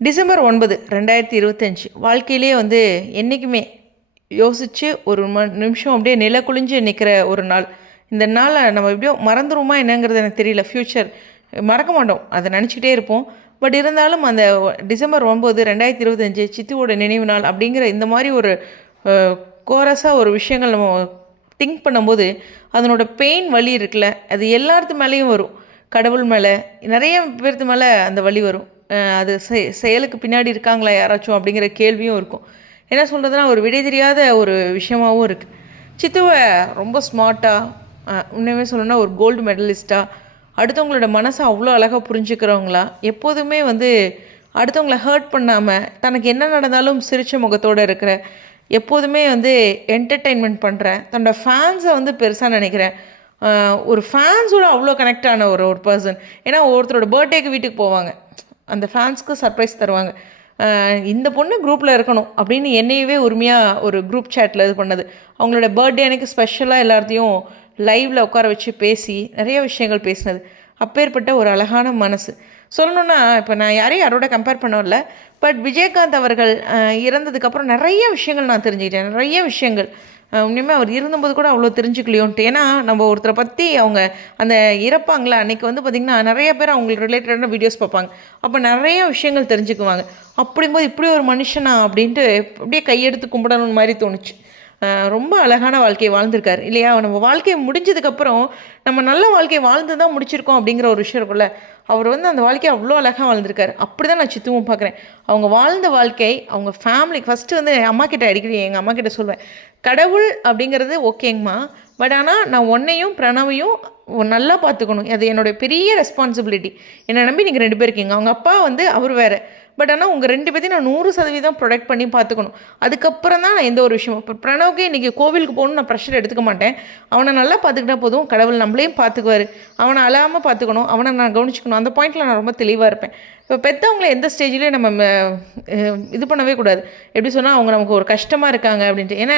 December 9 2025 வாழ்க்கையிலே என்றைக்குமே யோசித்து ஒரு நிமிஷம் அப்படியே நில குளிஞ்சு நிற்கிற ஒரு நாள். இந்த நாளை நம்ம எப்படியோ மறந்துடுமா என்னங்கிறது எனக்கு தெரியல. ஃப்யூச்சர் மறக்க மாட்டோம், அதை நினச்சிக்கிட்டே இருப்போம். பட் இருந்தாலும் அந்த டிசம்பர் 9 2025 சித்துவோட நினைவு நாள் அப்படிங்கிற இந்த மாதிரி ஒரு கோரஸாக ஒரு விஷயங்கள் நம்ம திங்க் பண்ணும்போது அதனோட பெயின் வலி இருக்குல்ல, அது எல்லாத்து மேலேயும் வரும். கடவுள் மேலே, நிறைய பேர்த்து மேலே அந்த வலி வரும். அது செயலுக்கு பின்னாடி இருக்காங்களா யாராச்சும் அப்படிங்கிற கேள்வியும் இருக்கும். என்ன சொல்கிறதுனா, ஒரு விடை தெரியாத ஒரு விஷயமாகவும் இருக்குது. சித்துவை ரொம்ப ஸ்மார்ட்டாக, உண்மையுமே சொல்லணும்னா ஒரு கோல்டு மெடலிஸ்ட்டாக, அடுத்தவங்களோட மனசை அவ்வளோ அழகாக புரிஞ்சுக்கிறவங்களா, எப்போதுமே அடுத்தவங்கள ஹர்ட் பண்ணாமல் தனக்கு என்ன நடந்தாலும் சிரித்த முகத்தோடு இருக்கிற, எப்போதுமே என்டர்டெயின்மெண்ட் பண்ணுறேன், தன்னோட ஃபேன்ஸை பெருசாக நினைக்கிறேன். ஒரு ஃபேன்ஸோட அவ்வளோ கனெக்ட் ஆன ஒரு ஒரு பர்சன். ஏன்னா ஒருத்தரோட பர்த்டேக்கு வீட்டுக்கு போவாங்க, அந்த ஃபேன்ஸ்க்கு சர்ப்ரைஸ் தருவாங்க. இந்த பொண்ணு குரூப்பில் இருக்கணும் அப்படின்னு என்னையவே உரிமையாக ஒரு குரூப் சேட்டில் இது பண்ணது. அவங்களோட பர்த்டே அன்றைக்கி ஸ்பெஷலாக எல்லாத்தையும் லைவில் உட்கார வச்சு பேசி நிறைய விஷயங்கள் பேசினது. அப்பேற்பட்ட ஒரு அழகான மனசு. சொல்லணுன்னா, இப்போ நான் யாரோட கம்பேர் பண்ணல, பட் விஜயகாந்த் அவர்கள் இறந்ததுக்கப்புறம் நிறைய விஷயங்கள் நான் தெரிஞ்சுக்கிட்டேன். நிறைய விஷயங்கள் உண்மையுமே அவர் இருந்தபோது கூட அவ்வளோ தெரிஞ்சுக்கலையோன்ட்டு. ஏன்னா நம்ம ஒருத்தரை பற்றி அவங்க அந்த இறப்பாங்களா அன்றைக்கி பார்த்திங்கன்னா நிறைய பேர் அவங்களுக்கு ரிலேட்டடான வீடியோஸ் பார்ப்பாங்க. அப்போ நிறைய விஷயங்கள் தெரிஞ்சுக்குவாங்க. அப்படிங்கும்போது இப்படி ஒரு மனுஷனா அப்படின்ட்டு அப்படியே கையெடுத்து கும்பிடணும் மாதிரி தோணுச்சு. ரொம்ப அழகான வாழ்க்கையை வாழ்ந்திருக்காரு இல்லையா? நம்ம வாழ்க்கையை முடிஞ்சதுக்கப்புறம் நம்ம நல்ல வாழ்க்கையை வாழ்ந்து தான் முடிச்சிருக்கோம் அப்படிங்கிற ஒரு விஷயம் இருக்குல்ல. அவர் அந்த வாழ்க்கையை அவ்வளோ அழகாக வாழ்ந்திருக்காரு. அப்படி தான் நான் சித்துவும் பார்க்குறேன். அவங்க வாழ்ந்த வாழ்க்கை, அவங்க ஃபேமிலி ஃபஸ்ட்டு அம்மா கிட்ட அடிக்கடி எங்கள் அம்மா கிட்ட சொல்வேன், கடவுள் அப்படிங்கிறது ஓகேங்கம்மா, பட் ஆனால் நான் உன்னையும் பிரணவையும் நல்லா பார்த்துக்கணும், அது என்னுடைய பெரிய ரெஸ்பான்சிபிலிட்டி. என்னை நம்பி நீங்கள் 2 பேர் இருக்கீங்க. அவங்க அப்பா அவர் வேறு, பட் ஆனால் உங்கள் 2 பேர்த்தையும் நான் 100% ப்ரொடெக்ட் பண்ணி பார்த்துக்கணும். அதுக்கப்புறம் தான் நான் எந்த ஒரு விஷயமும். இப்போ பிரணவுக்கே இன்றைக்கி கோவிலுக்கு போகணுன்னு நான் ப்ரெஷர் எடுத்துக்க மாட்டேன். அவனை நல்லா பார்த்துக்கிட்டா போதும், கடவுள் நம்மளையும் பார்த்துக்குவார். அவனை அழாமல் பார்த்துக்கணும், அவனை நான் கவனிச்சிக்கணும். அந்த பாயிண்டில் நான் ரொம்ப தெளிவாக இருப்பேன். இப்போ பெற்றவங்களை எந்த ஸ்டேஜ்லேயும் நம்ம இது பண்ணவே கூடாது. எப்படி சொன்னால், அவங்க நமக்கு ஒரு கஷ்டமாக இருக்காங்க அப்படின்ட்டு. ஏன்னா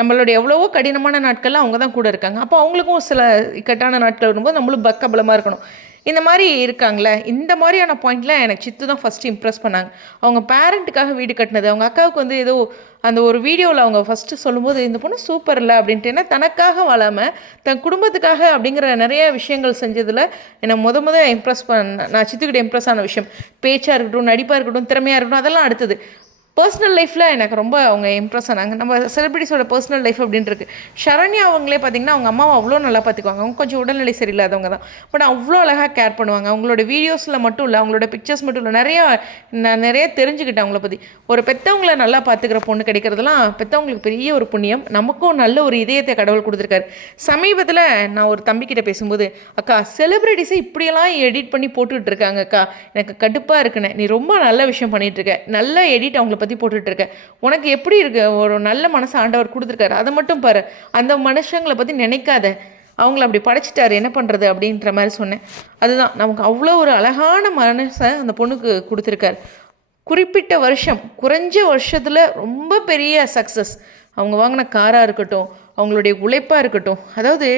நம்மளோட எவ்வளவோ கடினமான நாட்கள்லாம் அவங்க தான் கூட இருக்காங்க. அப்போ அவங்களுக்கும் சில இக்கட்டான நாட்கள் வரும்போது நம்மளும் பக்கபலமாக இருக்கணும். இந்த மாதிரி இருக்காங்களே, இந்த மாதிரியான பாயிண்டில் எனக்கு சித்து தான் ஃபஸ்ட்டு இம்ப்ரெஸ் பண்ணாங்க. அவங்க பேரண்ட்டுக்காக வீடு கட்டினது, அவங்க அக்காவுக்கு ஏதோ அந்த ஒரு வீடியோவில் அவங்க ஃபஸ்ட்டு சொல்லும்போது, இந்த பொண்ணு சூப்பர் இல்லை அப்படின்ட்டு. ஏன்னா தனக்காக வாழாமல் தன் குடும்பத்துக்காக அப்படிங்கிற நிறைய விஷயங்கள் செஞ்சதில் என்னை முத இம்ப்ரெஸ் நான் சித்துக்கிட்ட இம்ப்ரெஸ் ஆன விஷயம். பேச்சாக இருக்கட்டும், நடிப்பாக இருக்கட்டும், திறமையாக இருக்கட்டும், அதெல்லாம் அடுத்தது. பர்சனல் லைஃப்பில் எனக்கு ரொம்ப அவங்க இம்ப்ரெஸ் ஆனாங்க. நம்ம செலிபிரிட்டிஸோட பர்சனல் லைஃப் அப்படின்ட்டு. ஷரண்யா அவங்களே பார்த்திங்கன்னா அவங்க அம்மாவை அவ்வளோ நல்லா பார்த்துக்குவாங்க. அவங்க கொஞ்சம் உடல்நிலை சரியில்லாதவங்க தான், பட் அவ்வளோ அழகாக கேர் பண்ணுவாங்க. அவங்களோட வீடியோஸில் மட்டும் இல்லை, அவங்களோட பிக்சர்ஸ் மட்டும் இல்லை, நான் நிறைய தெரிஞ்சுக்கிட்டேன் அவங்கள பற்றி. ஒரு பெற்றவங்களை நல்லா பார்த்துக்கிற பொண்ணு கிடைக்கிறதுலாம் பெற்றவங்களுக்கு பெரிய ஒரு புண்ணியம். நமக்கும் நல்ல ஒரு இதயத்தை கடவுள் கொடுத்துருக்காரு. சமீபத்தில் நான் ஒரு தம்பிக்கிட்ட பேசும்போது, அக்கா செலிபிரிட்டிஸை இப்படியெல்லாம் எடிட் பண்ணி போட்டுக்கிட்டு இருக்காங்க அக்கா, எனக்கு கடுப்பாக இருக்குன்னு. நீ ரொம்ப நல்ல விஷயம் பண்ணிகிட்ருக்க, நல்ல எடிட் அவங்கள பற்றி போட்டுட்ருக்க, உனக்கு எப்படி இருக்கு? ஒரு நல்ல மனசு ஆண்டவர் கொடுத்துருக்காரு, அதை மட்டும் பாரு, அந்த மனுஷங்களை பற்றி நினைக்காத, அவங்கள அப்படி படைச்சிட்டாரு, என்ன பண்ணுறது அப்படின்ற மாதிரி சொன்னேன். அதுதான் நமக்கு அவ்வளோ ஒரு அழகான மனசை அந்த பொண்ணுக்கு கொடுத்துருக்காரு. குறிப்பிட்ட வருஷம், குறைஞ்ச வருஷத்தில் ரொம்ப பெரிய சக்ஸஸ். அவங்க வாங்கின காராக இருக்கட்டும், அவங்களுடைய உழைப்பாக இருக்கட்டும். அதாவது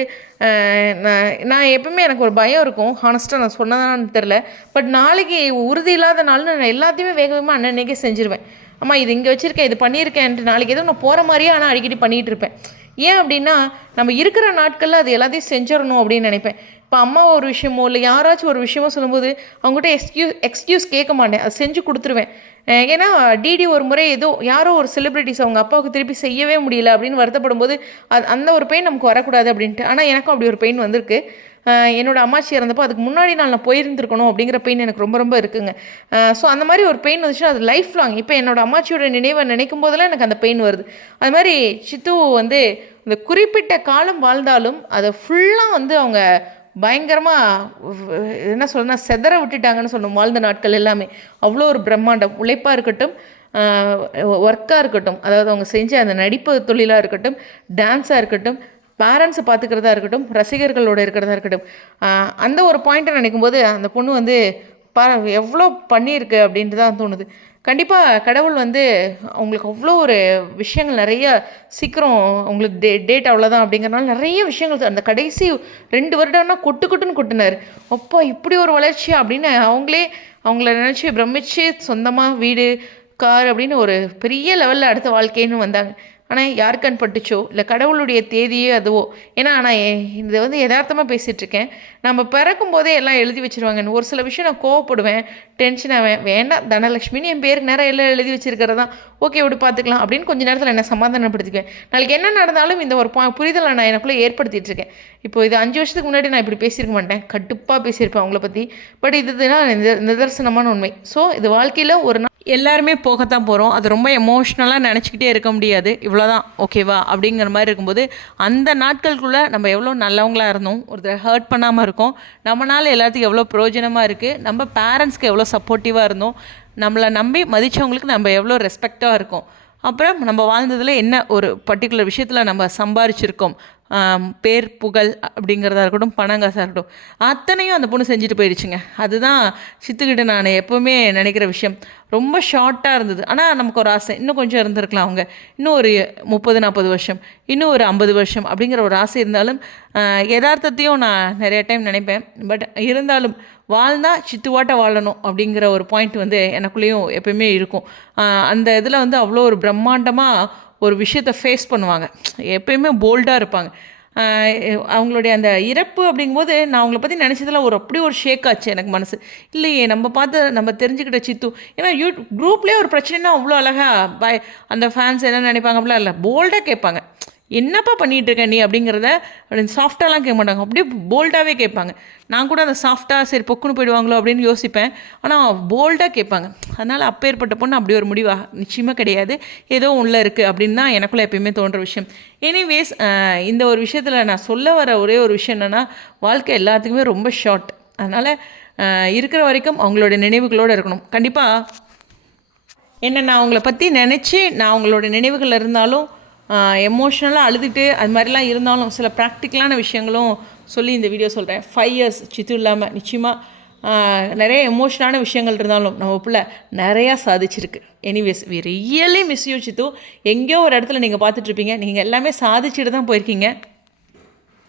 நான் எப்பவுமே எனக்கு ஒரு பயம் இருக்கும், ஹானஸ்ட்டாக நான் சொன்னதான்னு தெரில, பட் நாளைக்கு உறுதி இல்லாத நாள்னு நான் எல்லாத்தையுமே வேகமாக அன்னன்னைக்கே செஞ்சுருவேன். அம்மா இது இங்கே வச்சுருக்கேன், இது பண்ணியிருக்கேன்ட்டு நாளைக்கு எதுவும் நான் போகிற மாதிரியே ஆனால் அடிக்கடி பண்ணிகிட்டு இருப்பேன். ஏன் அப்படின்னா, நம்ம இருக்கிற நாட்களில் அது எல்லாத்தையும் செஞ்சிடணும் அப்படின்னு நினைப்பேன். இப்போ அம்மா ஒரு விஷயமோ இல்லை யாராச்சும் ஒரு விஷயமோ சொல்லும்போது அவங்ககிட்ட எக்ஸ்கியூஸ் கேட்க மாட்டேன், அது செஞ்சு கொடுத்துருவேன். ஏன்னா டிடி ஒரு முறை யாரோ ஒரு செலிப்ரிட்டிஸ் அவங்க அப்பாவுக்கு திருப்பி செய்யவே முடியல அப்படின்னு வருத்தப்படும் போது அந்த ஒரு பெயின் நமக்கு வரக்கூடாது அப்படின்ட்டு. ஆனால் எனக்கும் அப்படி ஒரு பெயின் வந்திருக்கு. என்னோடய அம்மாச்சி இறந்தப்போ அதுக்கு முன்னாடி நான் போயிருந்துருக்கணும் அப்படிங்கிற பெயின் எனக்கு ரொம்ப ரொம்ப இருக்குங்க. ஸோ அந்த மாதிரி ஒரு பெயின் வந்துச்சுன்னா அது லைஃப் லாங். இப்போ என்னோடய அம்மாச்சியோட நினைவை நினைக்கும் போதெல்லாம் எனக்கு அந்த பெயின் வருது. அது மாதிரி சித்து இந்த குறிப்பிட்ட காலம் வாழ்ந்தாலும் அதை ஃபுல்லாக அவங்க பயங்கரமாக என்ன சொல்லணும்னா செதற விட்டுட்டாங்கன்னு சொல்லணும். வாழ்ந்த நாட்கள் எல்லாமே அவ்வளோ ஒரு பிரம்மாண்டம். உழைப்பாக இருக்கட்டும், ஒர்க்காக இருக்கட்டும், அதாவது அவங்க செஞ்ச அந்த நடிப்பு தொழிலாக இருக்கட்டும், டான்ஸாக இருக்கட்டும், பேரண்ட்ஸை பார்த்துக்கிறதா இருக்கட்டும், ரசிகர்களோடு இருக்கிறதா இருக்கட்டும், அந்த ஒரு பாயிண்ட்டை நினைக்கும் போது அந்த பொண்ணு எவ்வளோ பண்ணியிருக்கு அப்படின்ட்டு தான் தோணுது. கண்டிப்பாக கடவுள் அவங்களுக்கு அவ்வளோ ஒரு விஷயங்கள் நிறைய சீக்கிரம் அவங்களுக்கு டேட் அவ்வளோதான் அப்படிங்கிறனால நிறைய விஷயங்கள் அந்த கடைசி 2 வருடம்னா கொட்டுன்னு கொட்டினார். அப்பா இப்படி ஒரு வளர்ச்சியா அப்படின்னு அவங்களே அவங்கள நினச்சி பிரமிச்சு சொந்தமாக வீடு கார் அப்படின்னு ஒரு பெரிய லெவலில் அடுத்த வாழ்க்கைன்னு வந்தாங்க. ஆனால் யார் கண் பட்டுச்சோ இல்லை கடவுளுடைய தேதியோ அதுவோ. ஏன்னா நான் இது வந்து யதார்த்தமாக பேசிகிட்ருக்கேன். நம்ம பிறக்கும் போதே எல்லாம் எழுதி வச்சுருவாங்கன்னு. ஒரு சில விஷயம் நான் கோவப்படுவேன், டென்ஷன் ஆவேன். வேண்டாம் தனலட்சுமின்னு என் பேருக்கு நேரம் எல்லாம் எழுதி வச்சுருக்கிறதா, ஓகே விட்டு பார்த்துக்கலாம் அப்படின்னு கொஞ்சம் நேரத்தில் என்ன சமாதானப்படுத்திக்குவேன். நாளைக்கு என்ன நடந்தாலும் இந்த ஒரு புரிதலை நான் எனக்குள்ளே ஏற்படுத்திகிட்டு இருக்கேன். இப்போ இது 5 வருஷத்துக்கு முன்னாடி நான் இப்படி பேசியிருக்க மாட்டேன், கட்டுப்பாக பேசியிருப்பேன் அவங்கள பற்றி. பட் இதுதான் நிதர்சனமான உண்மை. ஸோ இது வாழ்க்கையில் ஒரு நாள் எல்லாருமே போகத்தான் போகிறோம். அது ரொம்ப எமோஷ்னலாக நினச்சிக்கிட்டே இருக்க முடியாது. இவ்வளோதான் ஓகேவா அப்படிங்கிற மாதிரி இருக்கும்போது அந்த நாட்களுக்குள்ளே நம்ம எவ்வளோ நல்லவங்களாக இருந்தோம், ஒருத்தர் ஹர்ட் பண்ணாமல் இருக்கோம், நம்மளால் எல்லாத்துக்கும் எவ்வளோ பிரயோஜனமாக இருக்குது, நம்ம பேரண்ட்ஸ்க்கு எவ்வளோ சப்போர்ட்டிவாக இருந்தோம், நம்மளை நம்பி மதித்தவங்களுக்கு நம்ம எவ்வளோ ரெஸ்பெக்டாக இருக்கோம், அப்புறம் நம்ம வாழ்ந்ததில் என்ன ஒரு பர்டிகுலர் விஷயத்தில் நம்ம சம்பாரிச்சிருக்கோம், பேர் புகழ் அப்படிங்கிறதா இருக்கட்டும், பணங்காசாக இருக்கட்டும், அத்தனையும் அந்த பொண்ணு செஞ்சுட்டு போயிடுச்சுங்க. அதுதான் சித்துக்கிட்ட நான் எப்போவுமே நினைக்கிற விஷயம். ரொம்ப ஷார்ட்டாக இருந்தது. ஆனால் நமக்கு ஒரு ஆசை, இன்னும் கொஞ்சம் இருந்திருக்கலாம் அவங்க, இன்னும் ஒரு 30-40 வருஷம், இன்னும் ஒரு 50 வருஷம் அப்படிங்கிற ஒரு ஆசை இருந்தாலும் யதார்த்தத்தையும் நான் நிறைய டைம் நினைப்பேன். பட் இருந்தாலும் வாழ்ந்தால் சித்துவாட்ட வாழணும் அப்படிங்கிற ஒரு பாயிண்ட் வந்து எனக்குள்ளேயும் எப்பயுமே இருக்கும். அந்த இதில் வந்து அவ்வளோ ஒரு பிரம்மாண்டமாக ஒரு விஷயத்தை ஃபேஸ் பண்ணுவாங்க, எப்பயுமே போல்டாக இருப்பாங்க. அவங்களுடைய அந்த இறப்பு அப்படிங்கும்போது நான் அவங்கள பற்றி நினச்சதில் அப்படி ஒரு ஷேக் ஆச்சு எனக்கு மனசு. இல்லையே நம்ம பார்த்து நம்ம தெரிஞ்சுக்கிட்ட சித்து, ஏன்னா குரூப்லேயே ஒரு பிரச்சனைனா அவ்வளோ அழகாக அந்த ஃபேன்ஸ் என்ன நினைப்பாங்க அப்படிலாம் இல்லை, போல்டாக கேட்பாங்க, என்னப்பா பண்ணிகிட்டு இருக்க நீ அப்படிங்கிறத சாஃப்டாலாம் கேட்க மாட்டாங்க, அப்படியே போல்டாகவே கேட்பாங்க. நான் கூட அந்த சாஃப்டாக சரி பொக்குன்னு போயிடுவாங்களோ அப்படின்னு யோசிப்பேன். ஆனால் போல்டாக கேட்பாங்க. அதனால் அப்பேற்பட்ட பொண்ணு அப்படி ஒரு முடிவாக நிச்சயமாக கிடையாது, ஏதோ உள்ளே இருக்குது அப்படின்னு தான் எனக்குள்ளே எப்பயுமே தோன்ற விஷயம். எனிவேஸ் இந்த ஒரு விஷயத்தில் நான் சொல்ல வர ஒரே ஒரு விஷயம் என்னென்னா, வாழ்க்கை எல்லாத்துக்குமே ரொம்ப ஷார்ட். அதனால் இருக்கிற வரைக்கும் அவங்களோட நினைவுகளோடு இருக்கணும். கண்டிப்பாக என்ன நான் அவங்கள பற்றி நினச்சி நான் அவங்களோட நினைவுகள் இருந்தாலும் எமோஷ்னலாக அழுதுட்டு அது மாதிரிலாம் இருந்தாலும் சில ப்ராக்டிக்கலான விஷயங்களும் சொல்லி இந்த வீடியோ சொல்கிறேன். 5 இயர்ஸ் சித்து இல்லாமல் நிச்சயமாக நிறைய எமோஷனான விஷயங்கள் இருந்தாலும் நம்ம பிள்ளை நிறையா சாதிச்சிருக்கு. Anyways we really miss you Sidhu. எங்கேயோ ஒரு இடத்துல நீங்கள் பார்த்துட்ருப்பீங்க, நீங்கள் எல்லாமே சாதிச்சுட்டு தான் போயிருக்கீங்க.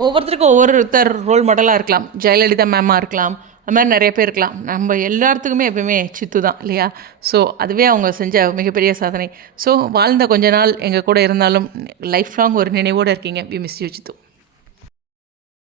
ஒவ்வொருத்தருக்கும் ஒவ்வொருத்தர் ரோல் மாடலாக இருக்கலாம், ஜெயலலிதா மேமாக இருக்கலாம், அது மாதிரி நிறைய பேர் இருக்கலாம். நம்ம எல்லாத்துக்குமே எப்பவுமே சித்து தான் இல்லையா? ஸோ அதுவே அவங்க செஞ்ச மிகப்பெரிய சாதனை. ஸோ வாழ்ந்த கொஞ்ச நாள் எங்கள் கூட இருந்தாலும் லைஃப் லாங் ஒரு நினைவோடு இருக்கீங்க. We miss you Sidhu.